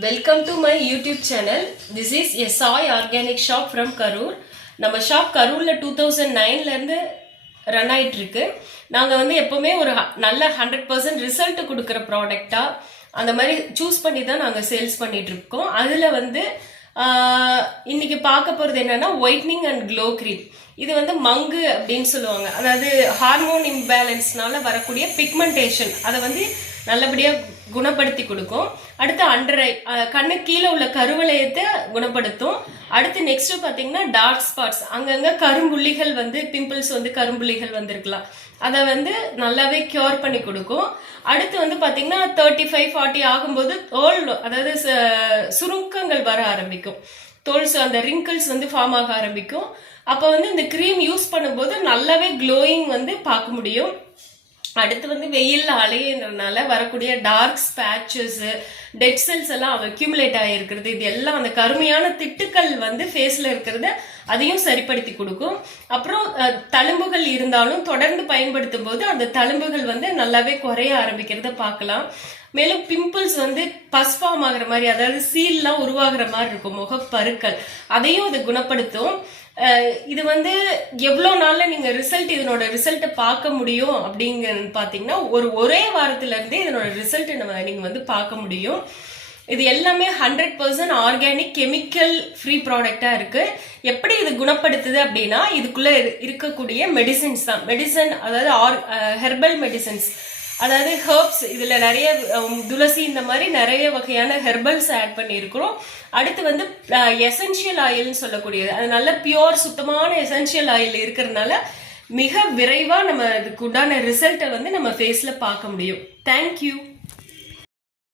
Welcome to my YouTube channel. This is a soy organic shop from Karur. நம்ம shop கரூர்ல 2009ல இருந்து run ஆயிட்டு இருக்கு. நாங்க வந்து எப்பவுமே ஒரு நல்ல 100% ரிசல்ட் கொடுக்கிற ப்ராடக்ட்டா அந்த மாதிரி சூஸ் பண்ணி தான் நாங்க சேல்ஸ் பண்ணிட்டு இருக்கோம். அதுல வந்து இன்னைக்கு பார்க்க போறது என்னன்னா ஒயிட்னிங் அண்ட் க்ளோ கிரீம். இது வந்து மங்கு அப்படின்னு சொல்லுவாங்க. அதாவது ஹார்மோன் இம்பேலன்ஸ்னால வரக்கூடிய பிக்மெண்டேஷன் அதை வந்து நல்லபடியா குணப்படுத்தி கொடுக்கும். அடுத்து அண்டர் ஐ கண்ணு கீழே உள்ள கருவளையத்தை குணப்படுத்தும். அடுத்து நெக்ஸ்ட் பாத்தீங்கன்னா டார்க் ஸ்பாட்ஸ், அங்கங்க கரும்புள்ளிகள் வந்து பிம்பிள்ஸ் வந்து கரும்புள்ளிகள் வந்திருக்கலாம், அதை வந்து நல்லாவே கியூர் பண்ணி கொடுக்கும். அடுத்து வந்து பாத்தீங்கன்னா 35-40 ஆகும்போது தோல் அதாவது சுருக்கங்கள் வர ஆரம்பிக்கும், தோல் அந்த ரிங்கிள்ஸ் வந்து ஃபார்ம் ஆக ஆரம்பிக்கும். அப்ப வந்து இந்த கிரீம் யூஸ் பண்ணும்போது நல்லாவே க்ளோயிங் வந்து பார்க்க முடியும். அடுத்து வந்து வெயில்ல அலையிறதுனால வரக்கூடிய டார்க் ஸ்பேச்சஸ், டெட் செல்ஸ் எல்லாம் அக்யூமுலேட் ஆகிருக்கிறது, இது எல்லாம் அந்த கருமையான திட்டுக்கள் வந்து ஃபேஸ்ல இருக்கிறத அதையும் சரிப்படுத்தி கொடுக்கும். அப்புறம் தழும்புகள் இருந்தாலும் தொடர்ந்து பயன்படுத்தும் போது அந்த தழும்புகள் வந்து நல்லாவே குறைய ஆரம்பிக்கிறத பார்க்கலாம். மேலும் பிம்பிள்ஸ் வந்து பஸ் ஃபார்ம் ஆகுற மாதிரி, அதாவது சீல்லாம் உருவாகிற மாதிரி இருக்கும், முகப்பருக்கள், அதையும் இது குணப்படுத்தும். இது வந்து எவ்வளோ நாள்ல நீங்க இதனோட ரிசல்ட்டை பார்க்க முடியும் அப்படிங்கிறது பாத்தீங்கன்னா ஒரே வாரத்துல இருந்தே இதனோட ரிசல்ட் நீங்க வந்து பார்க்க முடியும். இது எல்லாமே 100% ஆர்கானிக் கெமிக்கல் ஃப்ரீ ப்ராடக்டா இருக்கு. எப்படி இது குணப்படுத்துது அப்படின்னா இதுக்குள்ள இருக்கக்கூடிய மெடிசின்ஸ் தான். மெடிசன் அதாவது ஹெர்பல் மெடிசன்ஸ், அதாவது ஹெர்ப்ஸ், இதுல நிறைய துளசி இந்த மாதிரி நிறைய வகையான ஹெர்பல்ஸ் ஆட் பண்ணி இருக்கிறோம். அடுத்து வந்து எசென்ஷியல் ஆயில்னு சொல்லக்கூடியது, அது நல்ல பியோர் சுத்தமான எசென்ஷியல் ஆயில் இருக்கிறதுனால மிக விரைவா நம்ம இதுக்கு உண்டான ரிசல்ட்டை வந்து நம்ம ஃபேஸ்ல பார்க்க முடியும். தேங்க்யூ.